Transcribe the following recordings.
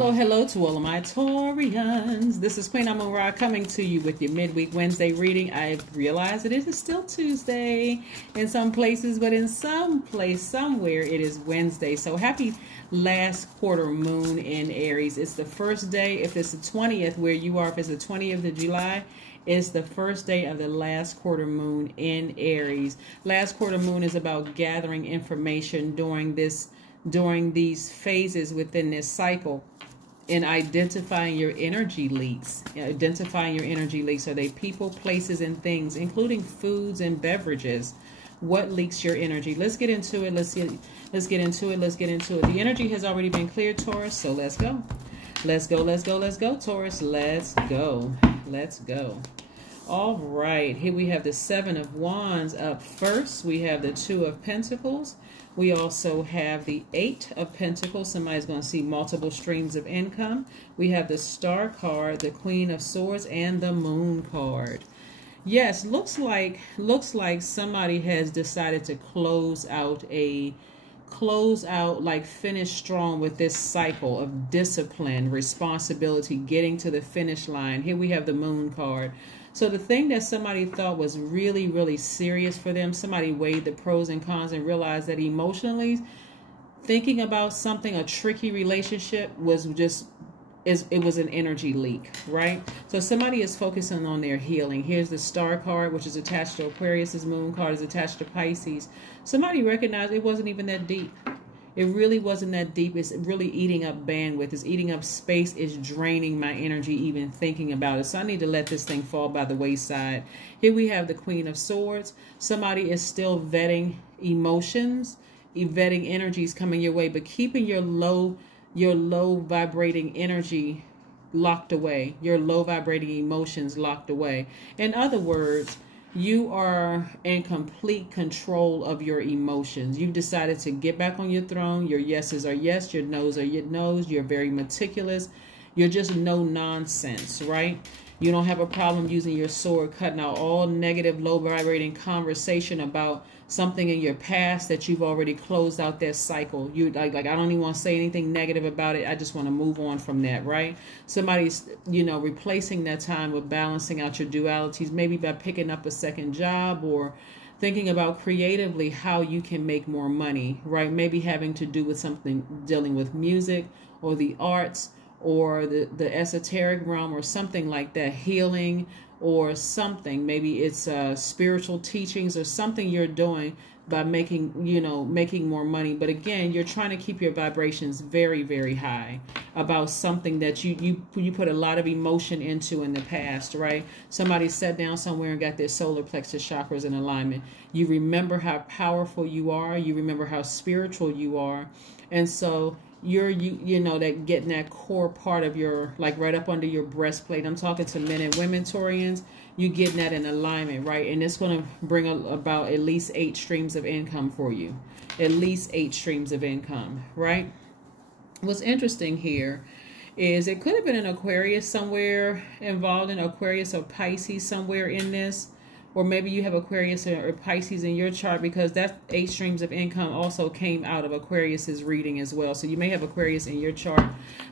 Hello, hello to all of my Taurians. This is Queen Amun Ra coming to you with your midweek Wednesday reading. I realize it is still Tuesday in some places, but in some place, somewhere, it is Wednesday. So happy last quarter moon in Aries. It's the first day, if it's the 20th where you are, if it's the 20th of July, it's the first day of the last quarter moon in Aries. Last quarter moon is about gathering information during these phases within this cycle and identifying your energy leaks. Are they people, places, and things, including foods and beverages? What leaks your energy? Let's get into it. Let's get into it. The energy has already been cleared, Taurus, so let's go. Let's go, Taurus. Let's go. All right, here we have the Seven of Wands up first. We have the Two of Pentacles. We also have the Eight of Pentacles. Somebody's going to see multiple streams of income. We have the Star card, the Queen of Swords, and the Moon card. Yes, looks like somebody has decided to close out, finish strong with this cycle of discipline, responsibility, getting to the finish line. Here we have the Moon card. So the thing that somebody thought was really, really serious for them, somebody weighed the pros and cons and realized that emotionally thinking about something, a tricky relationship, was it was an energy leak, right? So somebody is focusing on their healing. Here's the Star card, which is attached to Aquarius. This Moon card is attached to Pisces. Somebody recognized it wasn't even that deep. It really wasn't that deep. It's really eating up bandwidth. It's eating up space. It's draining my energy even thinking about it. So I need to let this thing fall by the wayside. Here we have the Queen of Swords. Somebody is still vetting emotions, vetting energies coming your way, but keeping your low vibrating energy locked away, your low vibrating emotions locked away. In other words, you are in complete control of your emotions. You've decided to get back on your throne. Your yeses are yes, your no's are your no's. You're very meticulous. You're just no nonsense, right? You don't have a problem using your sword, cutting out all negative, low vibrating conversation about something in your past that you've already closed out that cycle. You like I don't even want to say anything negative about it. I just want to move on from that, right? Somebody's, replacing that time with balancing out your dualities, maybe by picking up a second job or thinking about creatively how you can make more money, right? Maybe having to do with something dealing with music or the arts or the esoteric realm or something like that, healing or something. Maybe it's spiritual teachings or something you're doing by making more money. But again, you're trying to keep your vibrations very, very high about something that you put a lot of emotion into in the past, right? Somebody sat down somewhere and got their solar plexus chakras in alignment. You remember how powerful you are. You remember how spiritual you are. And so you're that getting that core part of your, like right up under your breastplate. I'm talking to men and women Taurians. You getting that in alignment, right? And it's going to bring about at least 8 streams of income for you. At least 8 streams of income, right? What's interesting here is it could have been an Aquarius somewhere involved, in Aquarius or Pisces somewhere in this. Or maybe you have Aquarius or Pisces in your chart, because that 8 streams of income also came out of Aquarius's reading as well. So you may have Aquarius in your chart.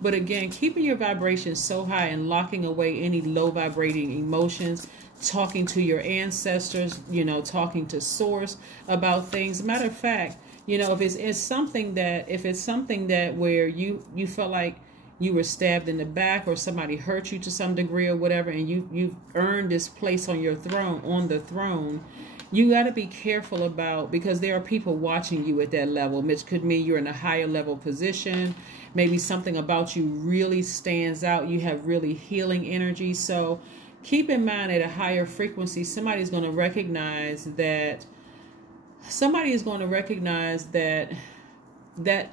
But again, keeping your vibrations so high and locking away any low vibrating emotions, talking to your ancestors, talking to source about things. Matter of fact, if it's something that where you felt like you were stabbed in the back or somebody hurt you to some degree or whatever, and you've earned this place on the throne, you got to be careful about, because there are people watching you at that level, which could mean you're in a higher level position. Maybe something about you really stands out. You have really healing energy. So keep in mind, at a higher frequency, somebody's going to recognize that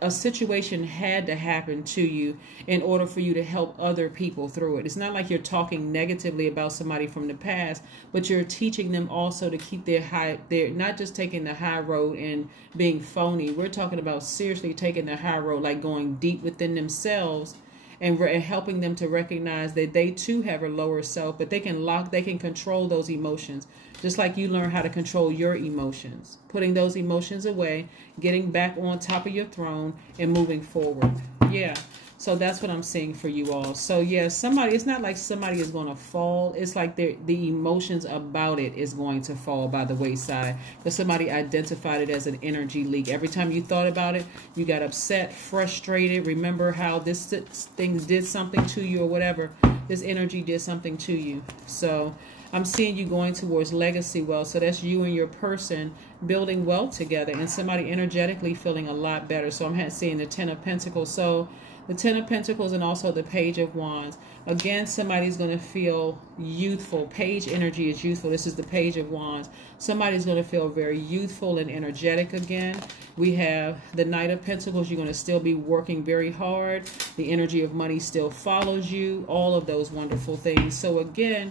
a situation had to happen to you in order for you to help other people through it. It's not like you're talking negatively about somebody from the past, but you're teaching them also to keep they're not just taking the high road and being phony. We're talking about seriously taking the high road, like going deep within themselves and helping them to recognize that they too have a lower self, but they can control those emotions. Just like you learn how to control your emotions, putting those emotions away, getting back on top of your throne and moving forward. Yeah. So that's what I'm seeing for you all. So yeah, somebody, it's not like somebody is going to fall. It's like the emotions about it is going to fall by the wayside. Because somebody identified it as an energy leak. Every time you thought about it, you got upset, frustrated. Remember how this thing did something to you or whatever. This energy did something to you. So I'm seeing you going towards legacy wealth. So that's you and your person building wealth together. And somebody energetically feeling a lot better. So I'm seeing the Ten of Pentacles. So the Ten of Pentacles and also the Page of Wands. Again, somebody's going to feel youthful. Page energy is youthful. This is the Page of Wands. Somebody's going to feel very youthful and energetic again. We have the Knight of Pentacles. You're going to still be working very hard. The energy of money still follows you. All of those wonderful things. So again,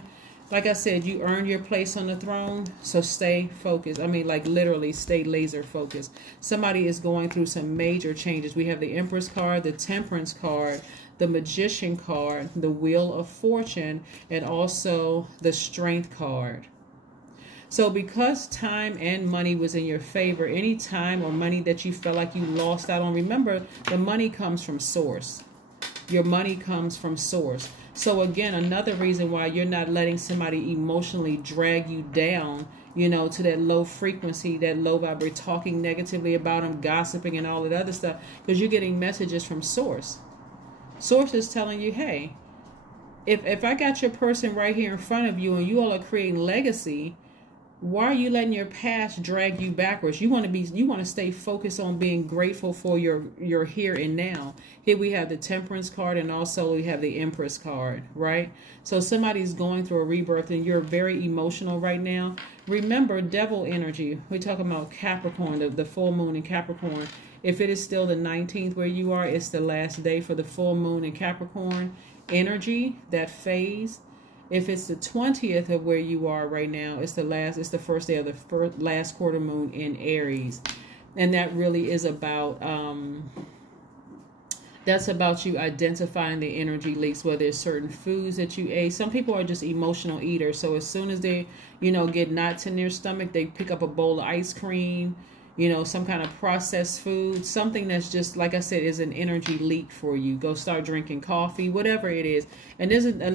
like I said, you earned your place on the throne, so stay focused. I mean, like literally stay laser focused. Somebody is going through some major changes. We have the Empress card, the Temperance card, the Magician card, the Wheel of Fortune, and also the Strength card. So because time and money was in your favor, any time or money that you felt like you lost out on, remember, the money comes from source. Your money comes from source. So again, another reason why you're not letting somebody emotionally drag you down, you know, to that low frequency, that low vibrate, talking negatively about them, gossiping and all that other stuff, because you're getting messages from source. Source is telling you, hey, if I got your person right here in front of you and you all are creating legacy, why are you letting your past drag you backwards? You want to stay focused on being grateful for your here and now. Here we have the Temperance card and also we have the Empress card, right? So somebody's going through a rebirth and you're very emotional right now. Remember, devil energy. We're talking about Capricorn, the full moon in Capricorn. If it is still the 19th where you are, it's the last day for the full moon in Capricorn energy, that phase. If it's the 20th of where you are right now, it's the first day of the last quarter moon in Aries. And that really is about, that's about you identifying the energy leaks, whether it's certain foods that you ate. Some people are just emotional eaters. So as soon as they, you know, get knots in their stomach, they pick up a bowl of ice cream, you know, some kind of processed food, something that's just, like I said, is an energy leak for you. Go start drinking coffee, whatever it is. And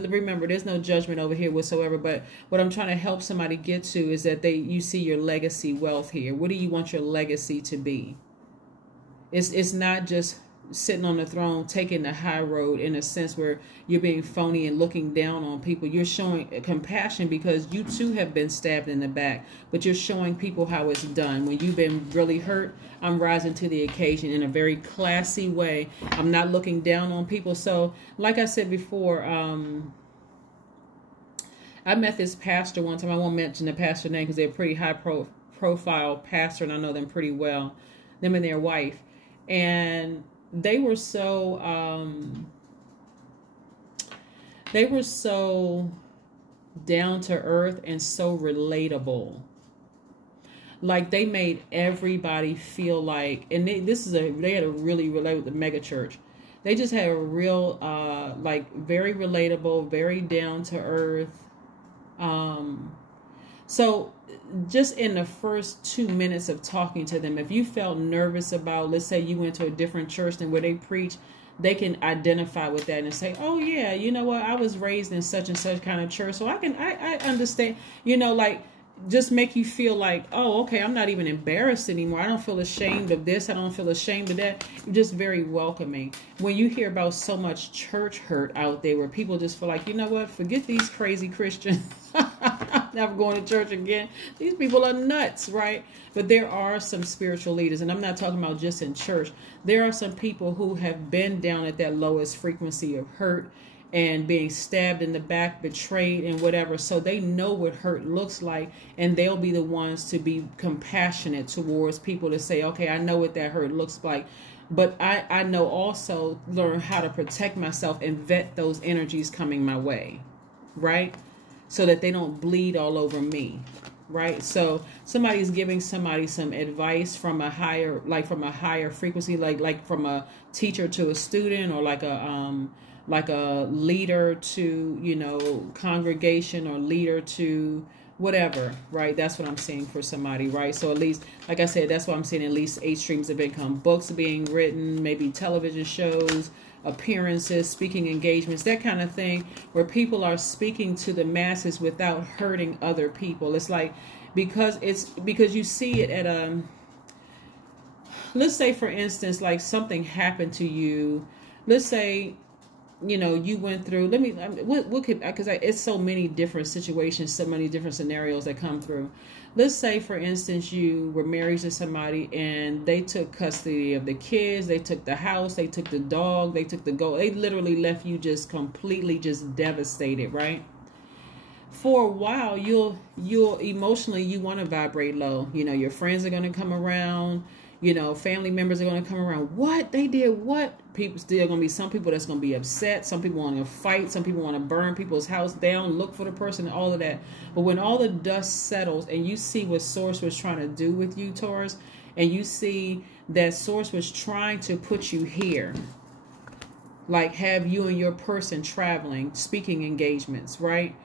remember, there's no judgment over here whatsoever. But what I'm trying to help somebody get to is that you see your legacy wealth here. What do you want your legacy to be? It's not just sitting on the throne, taking the high road in a sense where you're being phony and looking down on people. You're showing compassion because you too have been stabbed in the back, but you're showing people how it's done. When you've been really hurt, I'm rising to the occasion in a very classy way. I'm not looking down on people. So like I said before, I met this pastor one time. I won't mention the pastor name because they're a pretty high profile pastor and I know them pretty well, them and their wife. And they were so down to earth and so relatable. Like they made everybody feel like, and they had a really relate with the mega church. They just had a real like very relatable, very down to earth. So just in the first 2 minutes of talking to them, if you felt nervous about, let's say you went to a different church than where they preach, they can identify with that and say, oh yeah, you know what, I was raised in such and such kind of church, so I understand, you know, like just make you feel like, oh, okay, I'm not even embarrassed anymore. I don't feel ashamed of this. I don't feel ashamed of that. Just very welcoming. When you hear about so much church hurt out there where people just feel like, you know what, forget these crazy Christians. I'm never going to church again. These people are nuts, right? But there are some spiritual leaders, and I'm not talking about just in church. There are some people who have been down at that lowest frequency of hurt and being stabbed in the back, betrayed and whatever. So they know what hurt looks like, and they'll be the ones to be compassionate towards people to say, okay, I know what that hurt looks like, but I know also learn how to protect myself and vet those energies coming my way, right? So that they don't bleed all over me, right? So somebody's giving somebody some advice from a higher, like from a higher frequency, like from a teacher to a student, or like a leader to, you know, congregation, or leader to whatever, right? That's what I'm seeing for somebody, right? So at least, like I said, that's what I'm seeing, at least 8 streams of income, books being written, maybe television shows, appearances, speaking engagements, that kind of thing, where people are speaking to the masses without hurting other people. It's like, because you see it at a, let's say for instance, like something happened to you. Let's say, you know, you went through, what could, because it's so many different situations, so many different scenarios that come through. Let's say, for instance, you were married to somebody and they took custody of the kids, they took the house, they took the dog, they took the goat. They literally left you just completely just devastated, right? For a while, you'll emotionally, you want to vibrate low. You know, your friends are going to come around. You know, family members are going to come around. What? They did what? People, still going to be some people that's going to be upset. Some people want to fight. Some people want to burn people's house down, look for the person, and all of that. But when all the dust settles and you see what Source was trying to do with you, Taurus, and you see that Source was trying to put you here, like have you and your person traveling, speaking engagements, right?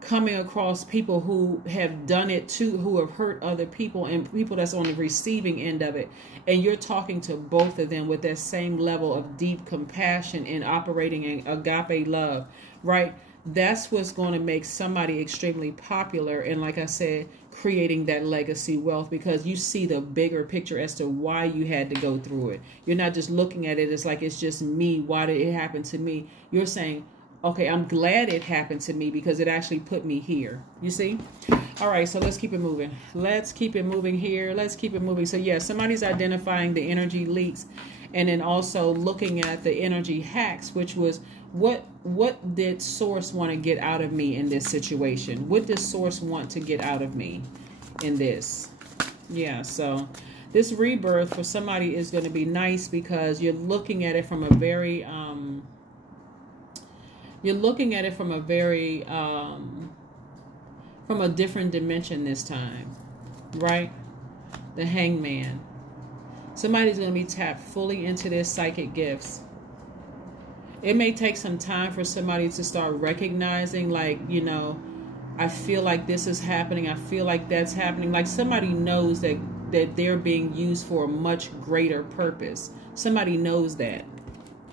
Coming across people who have done it too, who have hurt other people, and people that's on the receiving end of it. And you're talking to both of them with that same level of deep compassion and operating in agape love, right? That's what's going to make somebody extremely popular. And like I said, creating that legacy wealth, because you see the bigger picture as to why you had to go through it. You're not just looking at it as like, it's just me. Why did it happen to me? You're saying, okay, I'm glad it happened to me because it actually put me here. You see? All right, so let's keep it moving. Let's keep it moving here. Let's keep it moving. So yeah, somebody's identifying the energy leaks, and then also looking at the energy hacks, which was what did Source want to get out of me in this situation? What does Source want to get out of me in this? Yeah, so this rebirth for somebody is going to be nice because you're looking at it from a very from a different dimension this time, right? The Hangman. Somebody's going to be tapped fully into their psychic gifts. It may take some time for somebody to start recognizing, like, you know, I feel like this is happening. I feel like that's happening. Like somebody knows that they're being used for a much greater purpose. Somebody knows that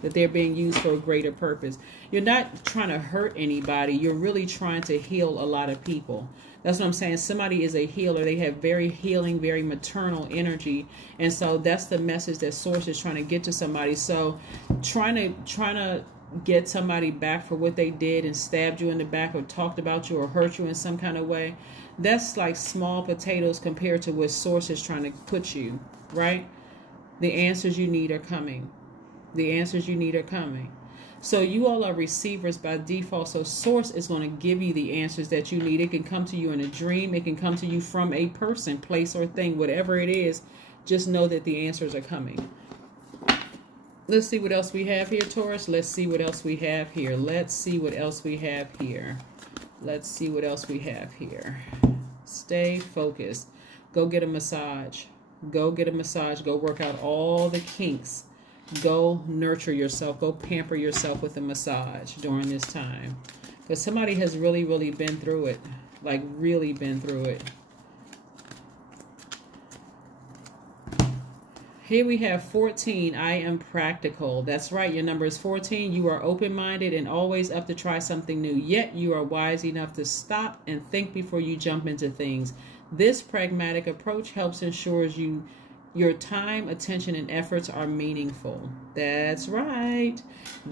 they're being used for a greater purpose. You're not trying to hurt anybody. You're really trying to heal a lot of people. That's what I'm saying. Somebody is a healer. They have very healing, very maternal energy. And so that's the message that Source is trying to get to somebody. So trying to get somebody back for what they did and stabbed you in the back or talked about you or hurt you in some kind of way, that's like small potatoes compared to what Source is trying to put you, right? The answers you need are coming. The answers you need are coming. So you all are receivers by default. So Source is going to give you the answers that you need. It can come to you in a dream. It can come to you from a person, place, or thing. Whatever it is, just know that the answers are coming. Let's see what else we have here, Taurus. Let's see what else we have here. Let's see what else we have here. Let's see what else we have here. Stay focused. Go get a massage. Go get a massage. Go work out all the kinks. Go nurture yourself. Go pamper yourself with a massage during this time. Because somebody has really, really been through it. Like, really been through it. Here we have 14. I am practical. That's right. Your number is 14. You are open-minded and always up to try something new. Yet you are wise enough to stop and think before you jump into things. This pragmatic approach helps ensure your time, attention, and efforts are meaningful. That's right.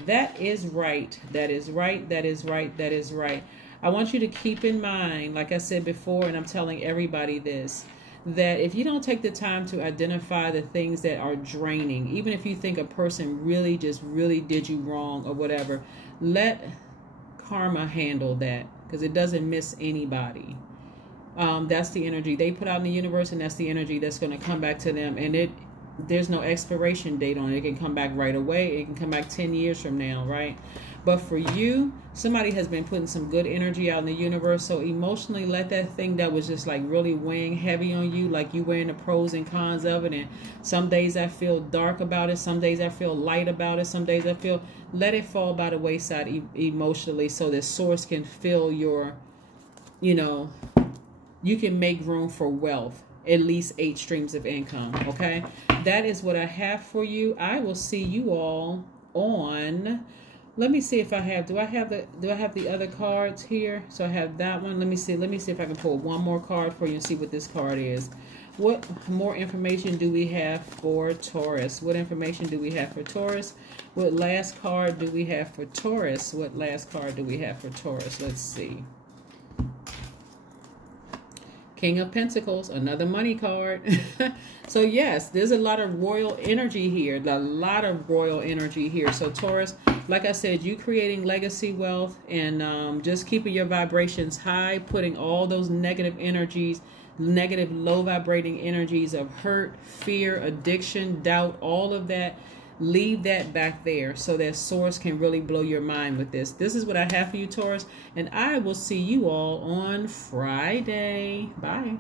That is right. That is right. That is right. That is right. I want you to keep in mind, like I said before, and I'm telling everybody this, that if you don't take the time to identify the things that are draining, even if you think a person really did you wrong or whatever, let karma handle that, because it doesn't miss anybody. That's the energy they put out in the universe, and that's the energy that's going to come back to them. And there's no expiration date on it. It can come back right away. It can come back 10 years from now, right? But for you, somebody has been putting some good energy out in the universe. So emotionally, let that thing that was just like really weighing heavy on you, like you weighing the pros and cons of it. And some days I feel dark about it. Some days I feel light about it. Some days I feel, let it fall by the wayside emotionally, so that Source can fill your, you can make room for wealth, at least 8 streams of income. Okay. That is what I have for you. I will see you all on, let me see if I have, do I have the other cards here? So I have that one. Let me see if I can pull one more card for you and see what this card is. What more information do we have for Taurus? What information do we have for Taurus? What last card do we have for Taurus? What last card do we have for Taurus? Let's see. King of Pentacles, another money card. So yes, there's a lot of royal energy here. A lot of royal energy here. So Taurus, like I said, you creating legacy wealth and just keeping your vibrations high, putting all those negative energies, negative low vibrating energies of hurt, fear, addiction, doubt, all of that, leave that back there so that source can really blow your mind with this. This is what I have for you, Taurus, and I will see you all on Friday. Bye.